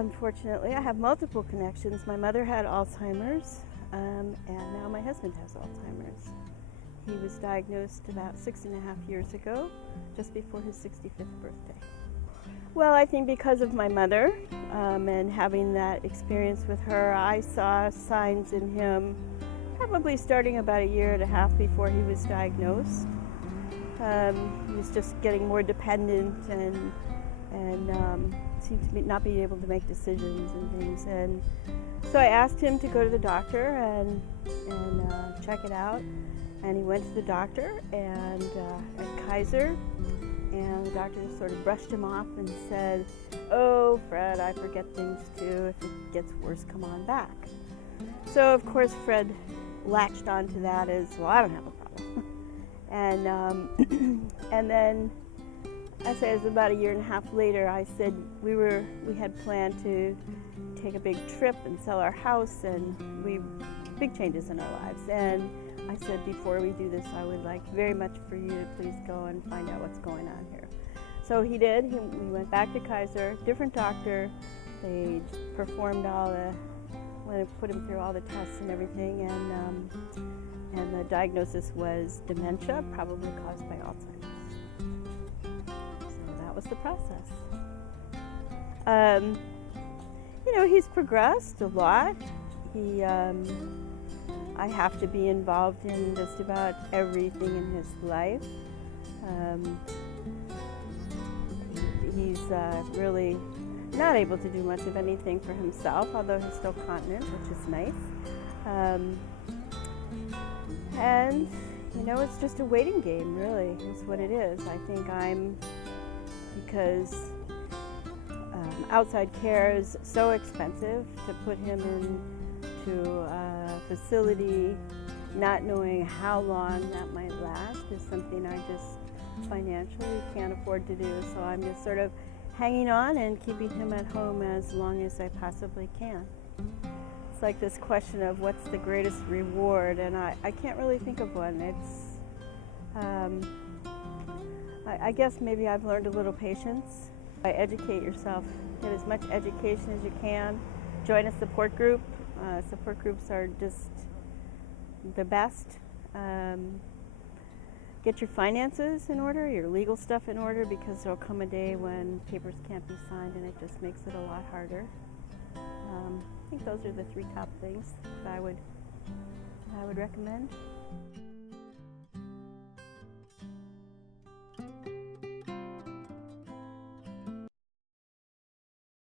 Unfortunately, I have multiple connections. My mother had Alzheimer's, and now my husband has Alzheimer's. He was diagnosed about 6.5 years ago, just before his 65th birthday. Well, I think because of my mother and having that experience with her, I saw signs in him probably starting about 1.5 years before he was diagnosed. He was just getting more dependent and seemed to not be able to make decisions and things. And so I asked him to go to the doctor and check it out. And he went to the doctor and at Kaiser, and the doctor just sort of brushed him off and said, "Oh, Fred, I forget things too. If it gets worse, come on back." So of course Fred latched onto that as, well, I don't have a problem. And then I say it was about 1.5 years later, I said we had planned to take a big trip and sell our house, and big changes in our lives. And I said, before we do this, I would like very much for you to please go and find out what's going on here. So he did. We went back to Kaiser, different doctor. They performed put him through all the tests and everything, and the diagnosis was dementia, probably caused by Alzheimer's. So that was the process. He's progressed a lot. I have to be involved in just about everything in his life. He's really not able to do much of anything for himself, although he's still continent, which is nice. And it's just a waiting game, really, is what it is. I think because outside care is so expensive, to put him into a facility, not knowing how long that might last, is something I just financially can't afford to do. So I'm just sort of hanging on and keeping him at home as long as I possibly can. It's like this question of what's the greatest reward, and I can't really think of one. I guess maybe I've learned a little patience. Educate yourself, get as much education as you can, join a support group. Support groups are just the best. Get your finances in order, your legal stuff in order, because there'll come a day when papers can't be signed and it just makes it a lot harder. I think those are the 3 top things that I would recommend.